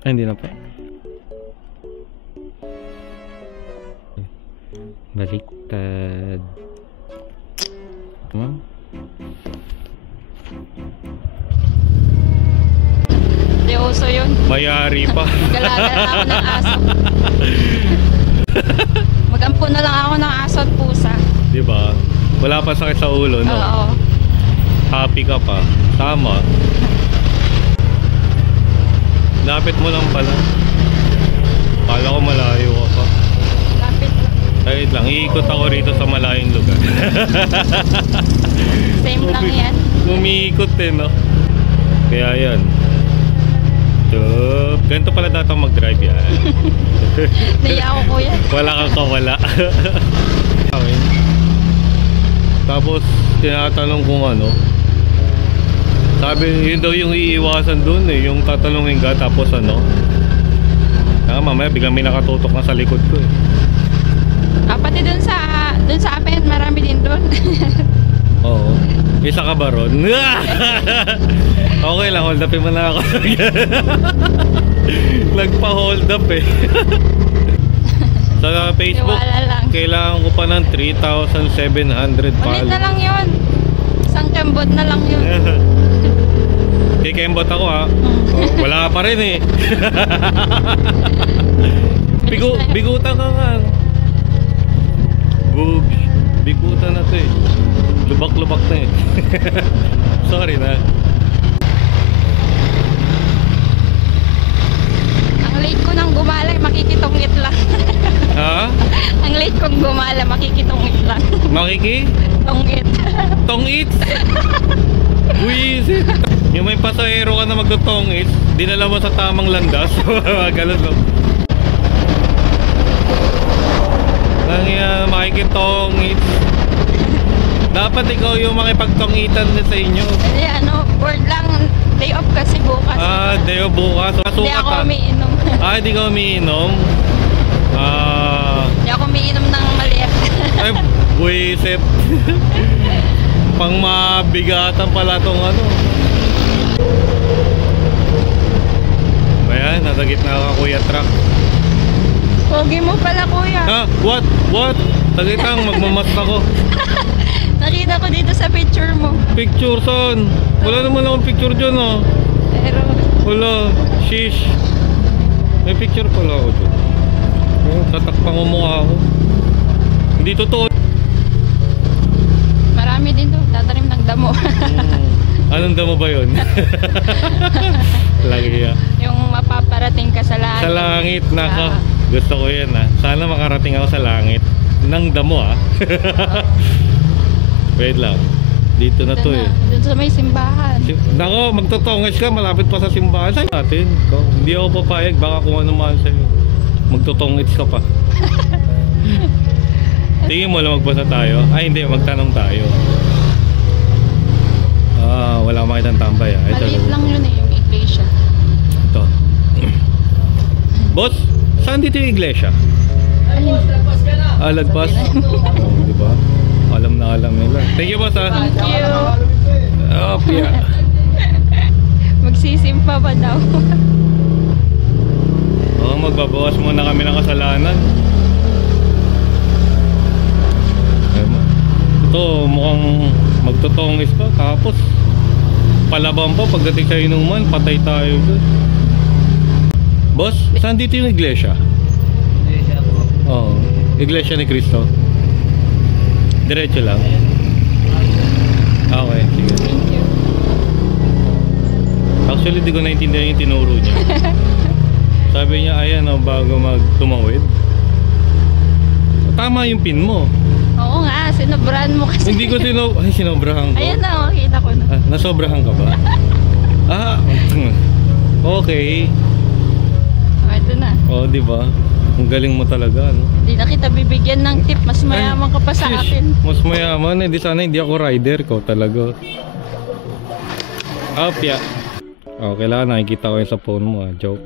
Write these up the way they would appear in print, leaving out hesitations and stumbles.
Ay, hindi na pa. Baliktad. Di uso yun. Mayari pa. Galagala ako ng aso. Mag-ampo na lang ako ng aso at pusa. Diba? Wala pa sakit sa ulo, no? Oo. Happy ka pa. Tama. Lapit mo lang pala. Kala ko malayo ka pa. Lapit lang. Kahit lang, iikot ako rito sa malayong lugar. Same lang yan. Umiikot eh, no? Kaya yan. Tup. Ganito pala datang mag-drive yan. Naiya ako kuya. Wala kang kawala. Okay. Tapos, tinatanong kung ano. Sabi, yun daw yung iiwasan dun eh. Yung tatanungin ka, tapos ano. Kaya mamaya, biglang may nakatutok na sa likod ko eh. Pati dun sa amin, marami din dun. Oo. Isa ka ba ron? Okay lang, hold upin mo na ako. Nagpa-hold up eh. Sa Facebook, kailangan ko pa ng 3,700 followers. Ulit na lang yun. Isang kembot na lang yun. Kikembot ako ha. Wala pa rin eh. Bigutan ka nga. Bigutan na to eh. Lubak-lubak na eh. Sorry na. Ang late ko nang gumala, makikitungit lang. Ha? Ang late kong gumala, makikitungit lang. Tungit? Tungit. Buisit. Yung may pasahero ka na magtutongit, dinala mo sa tamang landas. Ganun no. Makikitongit. Dapat ikaw yung makipagtongitan sa inyo. Hindi board lang. Day off kasi bukas. Day off bukas. Hindi ako umiinom. Hindi ka umiinom? Hindi ako umiinom ng maliit. Ay, buisit. Pang mabigatan pala tong ano. Ayan, nasa gitna ka kuya truck. Pogi mo pala kuya. What? Tagitang magmamas ako. Nakita ko dito sa picture mo. Picture son? Wala naman akong picture dyan oh. Pero wala, shish. May picture pala ako dyan. Tatakpang mo mukha ako. Hindi totoo. Marami din to, tatanim ng damo. Anong damo ba yun? Lagi ya. Yung mapaparating ka sa langit. Sa langit, naka. Gusto ko yan ha. Sana makarating ako sa langit. Nang damo ha. Wait lang. Dito na to eh. Doon sa may simbahan. Nako, magtotongis ka. Malapit pa sa simbahan. Sa'yo natin. Hindi ako papayag. Baka kung ano man sa'yo. Magtotongits ka pa. Tingin mo lang magbasa tayo. Ay hindi, magtanong tayo. Wala makitang tambay ha. Maliit lang yun eh, yung iglesia. Ito. Boss, saan dito yung iglesia? Lagpas? Diba? Alam na alam nila. Thank you boss ha. Thank you. Yeah. Magsisimpa pa daw. Magbabawas muna kami ng kasalanan. Ito mukhang magtotongis pa. Tapos palaban pa pagdating sa inuman. Patay tayo dun. Boss, saan dito yung iglesia? Iglesia po. Oo, Iglesia ni Cristo. Diretso lang. Okay, sige. Thank you. Actually, di ko naintindihan yung tinuro niya. Sabi niya, ayan o, bago magtumawid. Tama yung pin mo. Oo nga, sinobrahan mo kasi. Hindi ko sinobrahan ko. Ayan na, makita ko na. Nasobrahan ka ba? Okay. Ito na. Oo, di ba? Ang galing mo talaga, no? Hindi na kita bibigyan ng tip, mas mayaman ka pa sa akin. Mas mayaman, hindi sana hindi ako rider ko talaga. Apya. Kailangan nakikita ko yun sa phone mo, joke.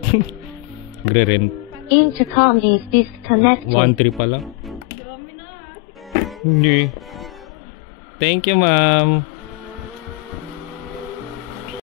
Gre-rent. Intercom is disconnected. 1-3 pa lang. Hindi. Thank you, ma'am.